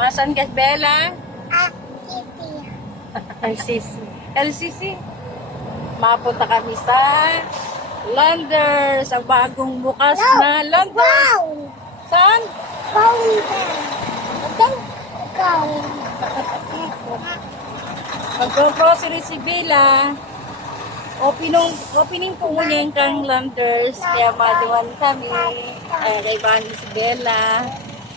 Masan ka, Bella? Kitty. LCC. LCC. Mapunta kami sa Landers. Ang bagong bukas na Landers. Wow! Saan? Go! Go! Mag-grocery si Bella. Opening po muna yung kang Landers. Kaya maduwan kami. Kay Bani si Bella.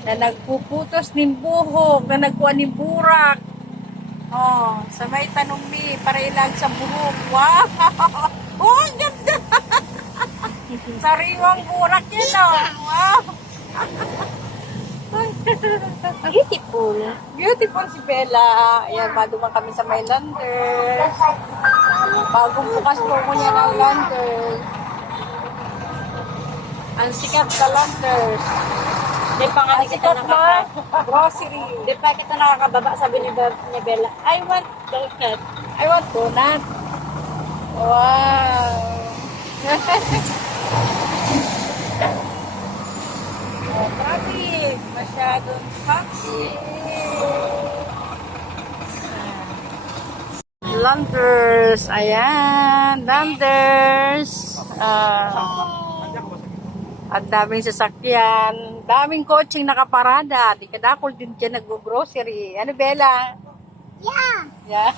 Na nagpuputos ng buhok. Na nagkuha ng burak. Oh, sa may tanong ni, para ilag sa buhok. Wow! Oh, ang ganda! Sariwang burak yan, oh. Wow! Beautiful. Beautiful si Bella. Ayan, maduman kami sa may Landers. Bagong bukas po mo niya ng Landers. Ang sikat sa Landers. Di pa nga Ang sikat ba? Grocery. Di pa kita nakakababa, sabi ni Bella, I want donut. I want donut. Wow. Oh, traffic. Masyadong traffic. Landers. Ayan. Landers. Ang daming sasakyan. Daming coaching nakaparada. Di kadakol din dyan nag-grocery. Ano, Bella? Yeah. Yeah.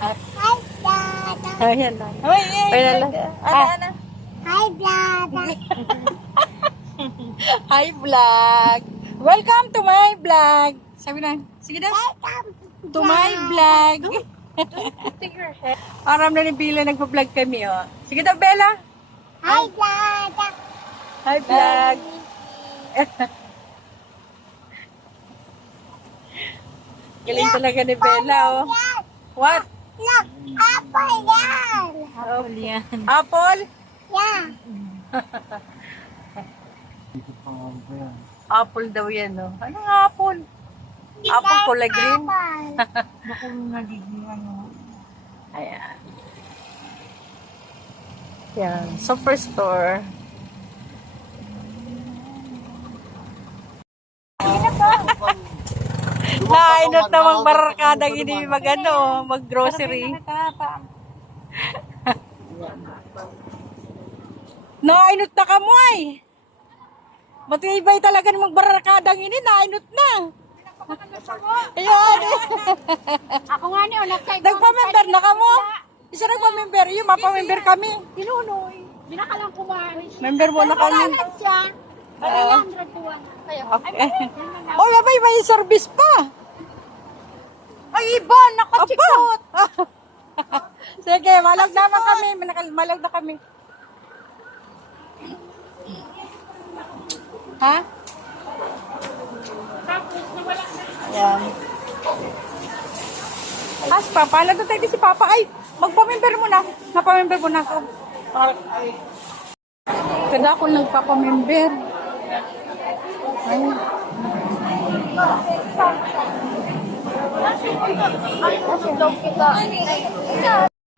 Hi, Dada. Ayan na. Hoy, Ano? Hi, Dada. Hi, vlog. Welcome to my vlog. Sabi na. Sige na. Welcome To my vlog. to your head. Aram na ni Bella, nagpa-vlog kami, oh. Sige daw, Bella. Hi, Dada. Hi, vlog. Galing talaga ni Bella, oh. What? Look, apple yan. Apple yan. Apple? Yeah. Apple daw yan, oh. Anong apple? Apple kulay green? Baka nagiging ano. Ayan. Yan, superstore. Nainot na magbarakadang ini mag-grocery. Nainot na ka mo ay. Matibay talaga ng magbarakadang ini, nainot na. Ayan. Ako nga niyo, Nagpa-member na ka mo? Isa nagpa-member, yung mapa-member kami. Tinunoy. Binakalang kumain. Member mo na kami. Nakalat siya. 300 to 1. Kayo. Okay. Oh, may service pa. Ay, iba, nakachikot. Sige, malag naman kami. Malag na kami. Ha? Ayan. Aspa, paano doon tayo si Papa? Ay, magpa-member mo na. Napamember mo na ako. Kada ako nagpapamember. Ay.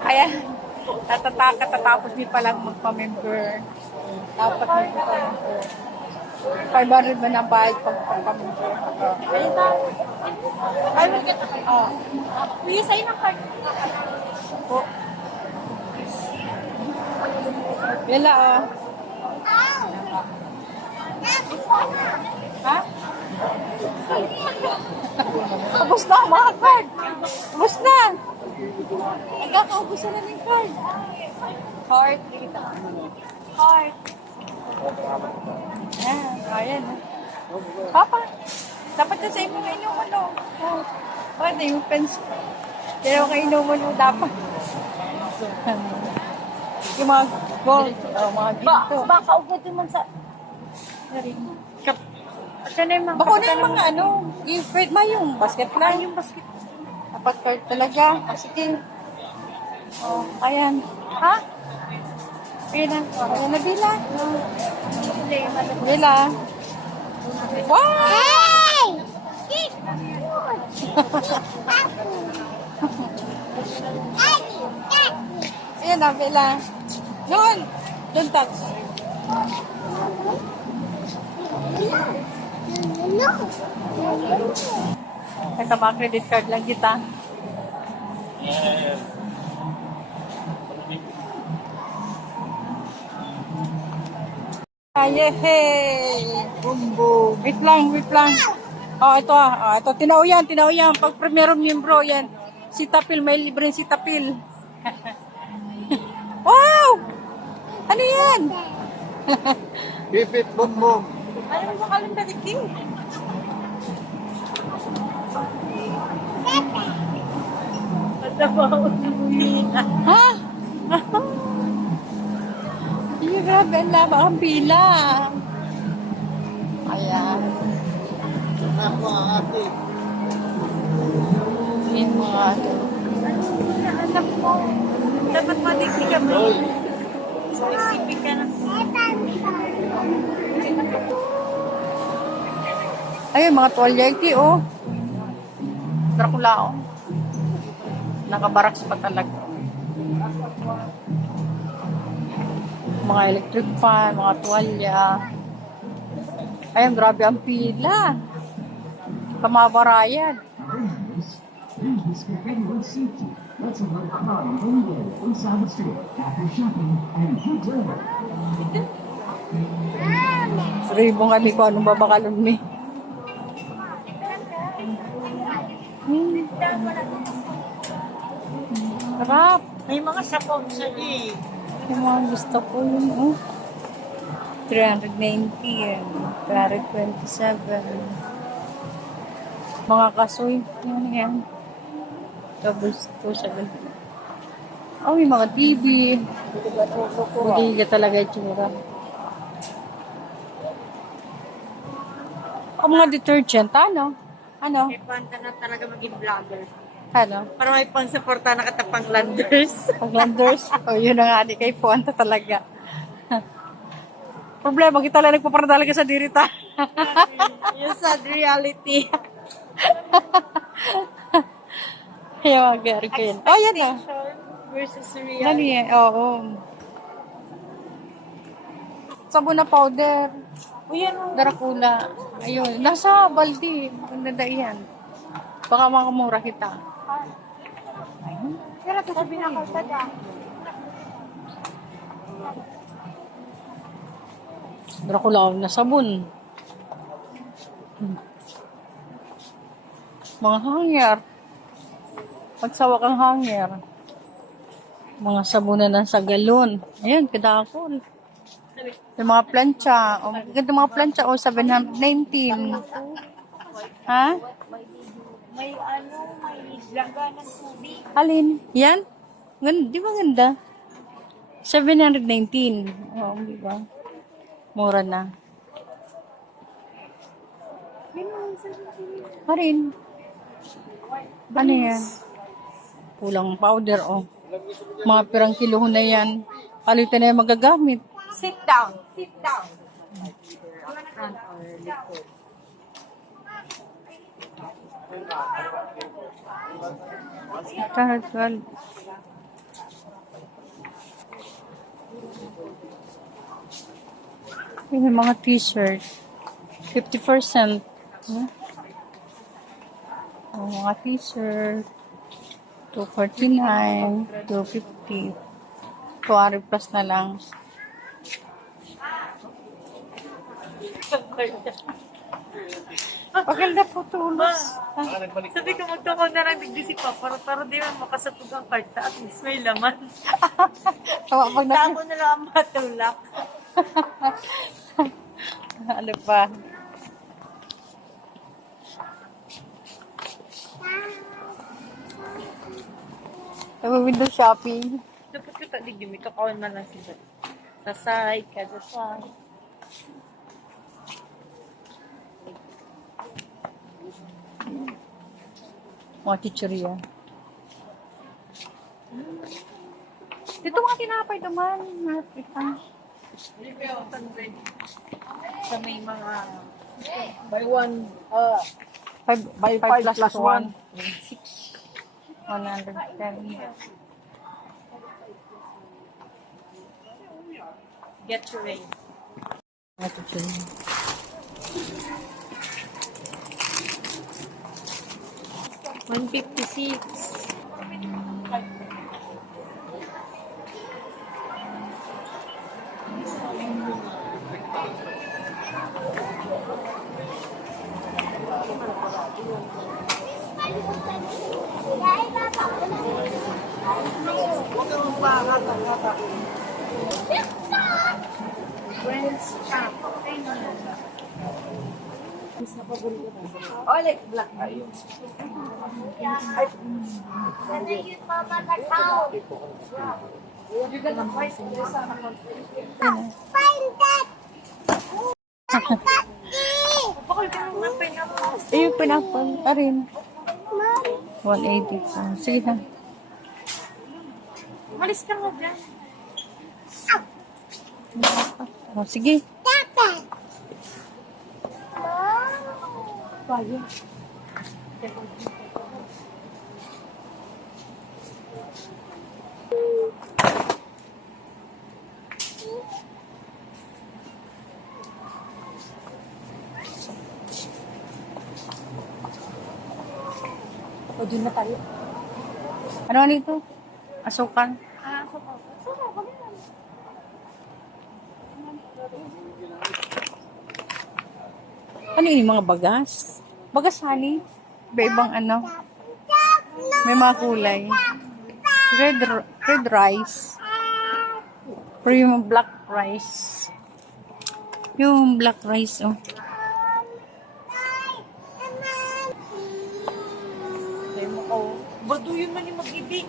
Ayan. Katatapos din palang magpa-member. Dapat magpa-member. 500 man ang bayad pag magpa-member. I will get the card. Oh. Please, sa'yo ng card. Po. Bella, oh. Ha? Tapos na, mga card. Tapos na. Nagkakaubos na ng card. Card. Card. Ayan. Papa, dapat na sa inyo ngayon yung ano. Oh. Pwede yung pens. Pero kayo mo dapat. Yung mga gold. Mga ginto. Baka ugod naman sa... Asa na yung mga... Bako na yung mga ano. Yung ma yung basket lang. Yung basket. Dapat card talaga. Sige. Oh, ayan. Ha? Pina. Ayan na Bila. Bila. Wow! Hey! Ayan na Bila. Doon. Doon touch. Kaya mga credit card lang kita. Hey! Boom, boom. Wait lang, wait lang. Oh, ito ito, tinao yan. Pag primero miyembro, yan. Si Tapil, may libreng si Tapil. Wow! Ano yan? Bipit boom boom. Ano mo bakalan ka diking? Ha? Iya, grabe. Ang laba ang pila. Ayan. Ako ang ate. Yung mga ito. Alam mo, dapat matigli ka mo. Hoy. Isipin ka na. Ayun, mga tuwalyaki, oh. Dracula, oh. Nakabaraks pa talaga. Mga electric fan, mga tuwalya. Ayun, grabe ang pila. Kamabarayan. Please get ready with safety. Let's have a car on any day inside the store after shopping and good day. Ribo nga di ko anong babakalon ni. Sarap. May mga sapong sa di. Yung mga gusto ko yun, oh. 390 yan. 327. Mga kasoy. Yan. Tapos to sa ganito. Oh, may mga TV. Hindi talaga itsura. O mga detergent, ano? Ano? May panta na talaga maging vlogger. Ano? Para may pang-suporta na katapang landers. Paglanders? O, yun na nga, di kay Puanta talaga. Problema, kita lang nagpaparadala ka sa dirita. Yung sad reality. Yung mga gari ko yun. Oh, yan na. Expectation versus reality. Dali yan, oo. Sabon na powder. O yan o. Dracula. Ayun, nasa baldi. Maganda yan. Baka makamura kita. Pero ito sabihin ako taga. Dracula na sabon. Mga hanger. Pagsawa kang hanger. Mga sabunan ng sa galon. Ayan, kadakol. Yung mga plancha. O, maganda mga plancha. O, 719. Ha? May ano, may langga ng tubig. Alin? Yan? Ganda, di ba ganda? 719. Oo, di ba? Mura na. Harin. Ano yan? Kulang powder, oh. Mga pirang kilo na yan. Palitan na yan magagamit. Sit down. Sit down. Front or likod. Tagal. Yung mga t-shirt. 50%. Hmm? Oh, mga t-shirt. 249, 250. 200 plus na lang. Paganda po tulos. Sabi ko magtuko na lang digdi si Papa para di man makasapog ang karta at least may laman. Tawa pag Tapo na lang ang matulak. Ano pa? Window shopping. Dapat ko tadig yung may kakawan man lang sila. Sa side, kada side. Mga chichirya. Dito mga tinapay naman. Afrika. Sa may mga Buy one, 5 plus 1. 110. get your way. Mga chichirya. 156. Bakal ka naman pineapple. Yung pineapple pa rin. 180 pa. Sige na. Malis ka nga dyan. Oh, sige. O, dun na tayo. Ano nito? Asukan? Ano yung mga bagas? Bagas, honey? Iba-ibang ano? May mga kulay. Red rice. Pero yung black rice. Yung black rice, oh. Baduyo man yung mag-ibig.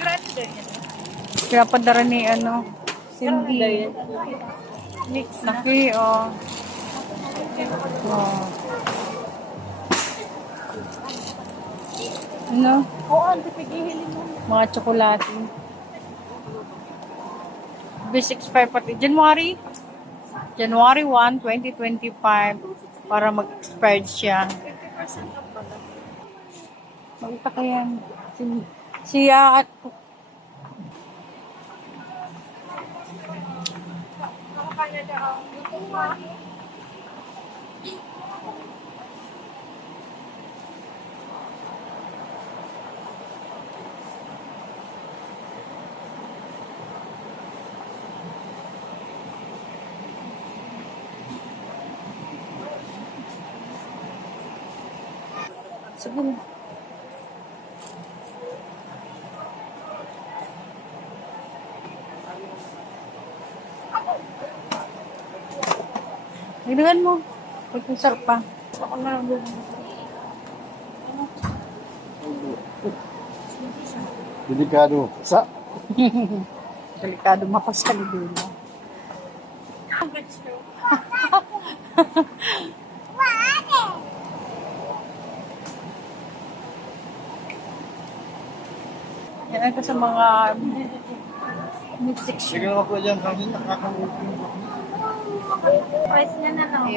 Grande. Kaya padara ni ano, Cindy. Mix na. Laki, oh. Oh. Ano? Oo, ang tipigihilin mo. Mga tsokolate. B6 pati. January 1, 2025 para mag-expired siya. 50% off pala. Magita kaya siya at Nakakanya niya ang siguro. Hidungan mo. Pagkasarap pa. ako na lang doon. Delikado. Sa? Delikado mapasali doon. Yan ka sa mga mid-6. Sige nga po dyan. Kami nakakamutin. Price niya na lang.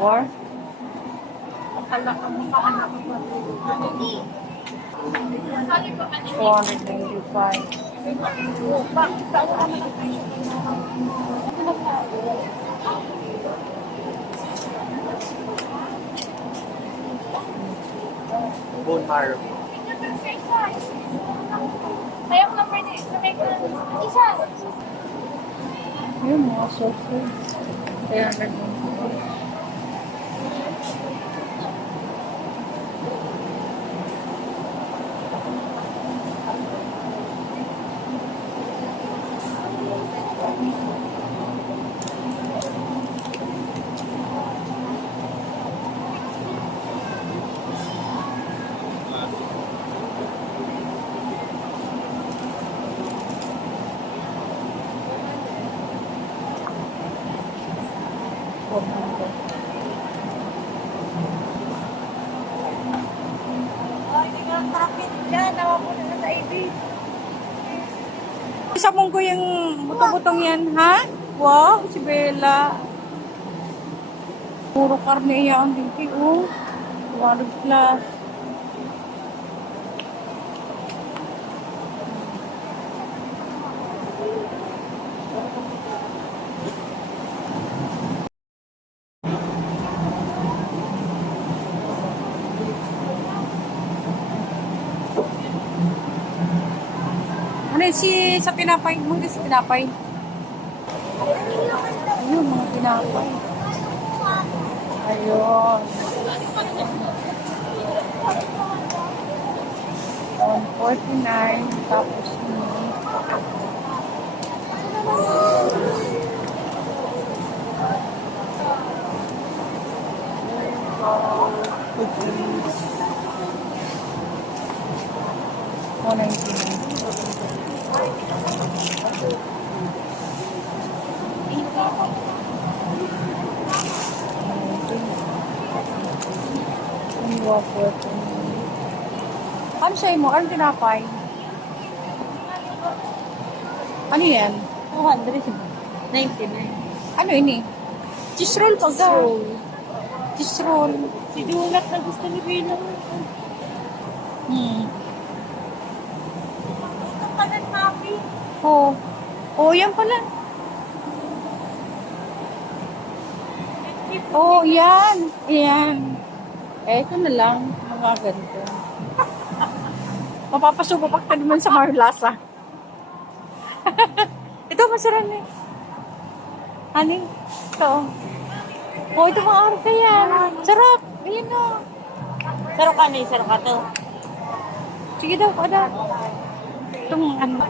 Or? $495. Bone marrow. Ayaw ko lang pwede. Sabay ko lang. Isa. Yun, mga sausage. Kaya naging. Yan, nawa po na sa AB. Isa mong ko yung buto-butong yan, ha? Wow, si Bella. Puro karne yan, hindi, oh. 200 plus. Ano yun, sa tinapay mo? Sa tinapay? Ayun, mga tinapay. Ayun. 149. Tapos cookies. 149. Ano sa'yo mo? Ano tinapay? Ano yan? 299. Ano yun eh? Cheese roll pa ka. Cheese roll. Si Julat na gusto ni Bella. Itong kanan happy. Oo. Oo, yan pala. Oo, yan. Yan. Eh, ito na lang. Mga ganito. Mapapasubo ka naman sa Marlasa. Ito, masarap eh. Ano? Ito. Oh, ito mga arka yan. Sarap. Ayan o. Sarap ka na sarap ka to. Sige daw, ada. Itong ano.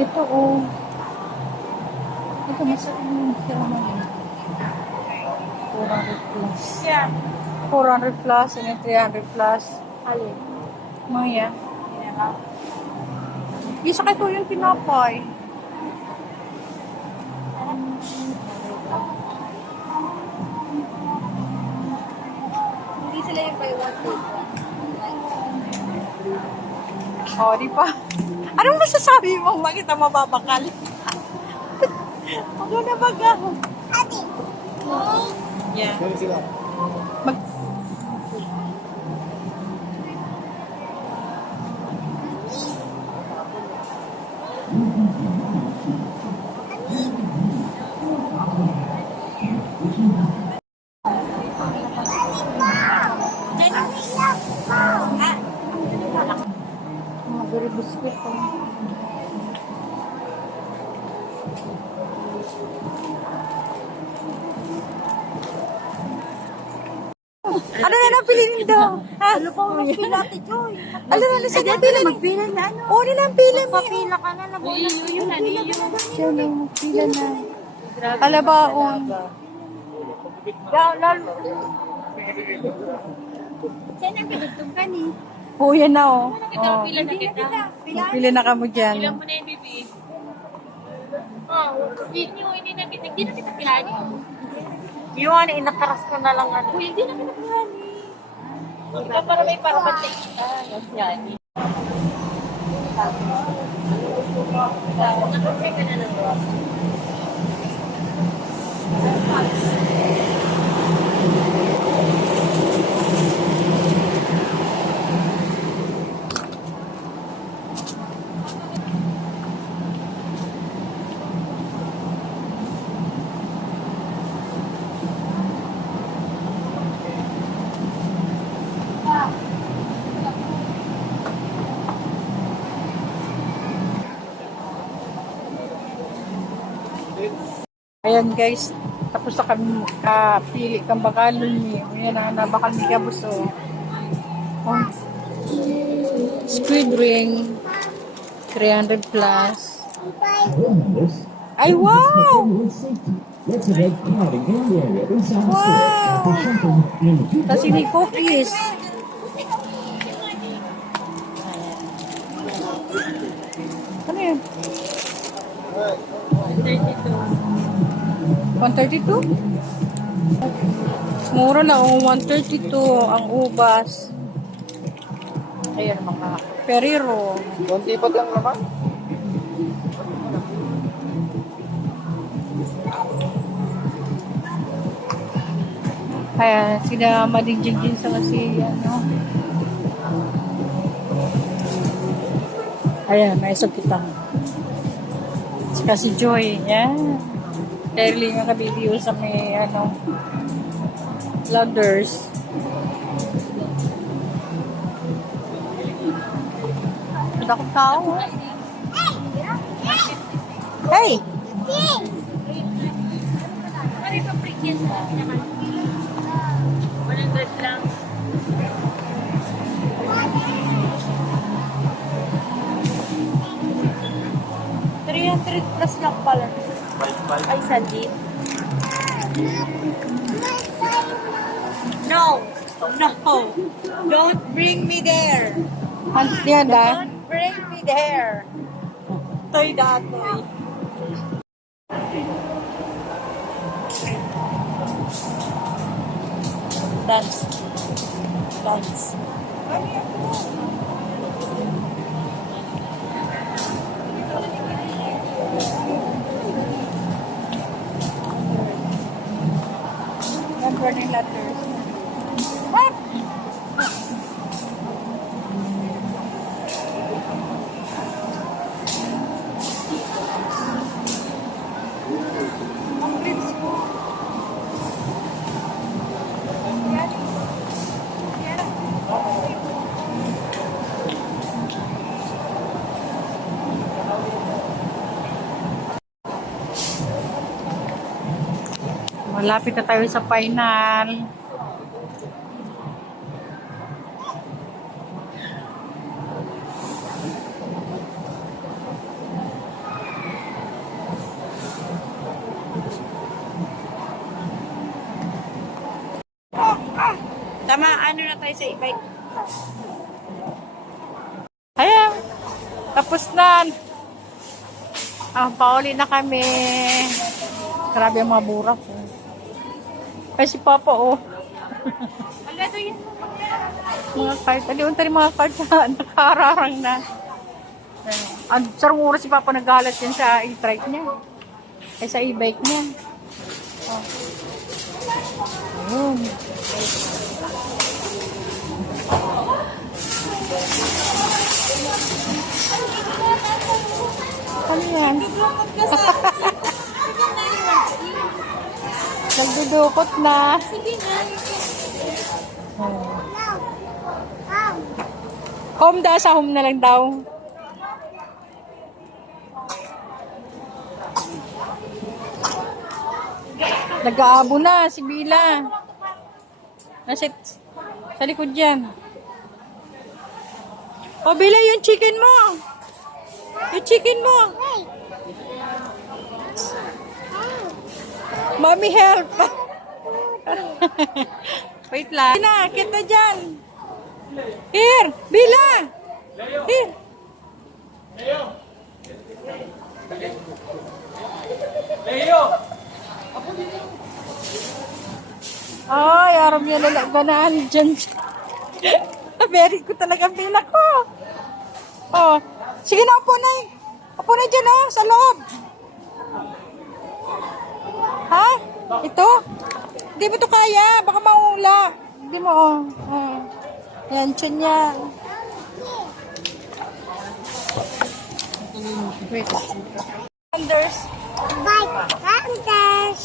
Ito oh. Ito masarap yung sira mo yun. 400 plus. Yeah. 400 plus and then 300 plus. Alin? Mga yan. Isa kayo yung tinapay. Hindi sila yung buy one take Oh, di pa. Anong masasabi mo? Bakit ang mababakal? Huwag na baga. Yeah. Sorry sila. Mag... Mga very biscuit ko. Ano na napili nito? Ha? Ano pa ang pila Ate Joy? Ano na sa pila ni? Magpila na ano? Oo, nila ang pila mo. Papila ka na, nabulan mo yun. Siya lang, pila na. Alabaon. Lalo. Saan ang pinagtong ka ni? Oo, yan na oh. Oh. Pila na kita. Pila na kamo dyan. Ilang mo na yung bibi. Oh, hindi na kita pilani. Yung ano, inakaras ko na lang ano. Uy, hindi na kita pilani. Ikaw para may parabante kita. Yan. Nakapay ka na ng rock. Ayan guys, tapos na kami kapili kang bakalon niya. Ayan na, nabakal ni Kabus oh. Oh. Squid ring, 300 plus. Ay, wow! Let's avoid crowding in the area inside the store. Wow! After shopping in the two Kasi may cookies. Ano yun? 132? Mura lang, 132 ang ubas. Ayan mga. Periro. Konti pa lang naman. Kaya sila madigjig din sa kasi ano. Ayan, naisog kita. Saka si Joy, yan. Early nga ka-video sa may ano, vloggers. Madakot tao. Hey! Ano yung pabrick yan sa pinaka? 100 lang. $300 lang pala. Ay, sandit. No! No! Don't bring me there! Yan da. Don't bring me there! Toy datoy. Dance. Dance. Number ng letters. What? Malapit na tayo sa final. Tama, ano na tayo sa e-bike? Ayan. Tapos na. Pauli na kami. Grabe ang mga burak. Oh. Ay, si Papa, oh. Wala to yun. Mga card. Aliunta rin mga card na nakararang na. Ang sarong oras si Papa naghalat yan sa e-trike niya. Ay, sa e-bike niya. Oh. Ayun. Ano yan? Nagdudukot na. Oh. Home daw, sa home na lang daw. Nag-aabo na si Bila. Nasa sa likod dyan. O Bila, yung chicken mo. Yung chicken mo. Mommy, help. Wait lang. Na, kita dyan. Here, Bila. Here. Ay, aram yan lalagbanaan dyan. Very ko talaga Bila ko. Oh, sige na, upo na. Upo na dyan, oh, sa loob. Ha? Ito? Hindi mo ito kaya. Baka maula. Hindi mo, oh. Yan, tiyan niya. Wait. Anders. Bye, Anders.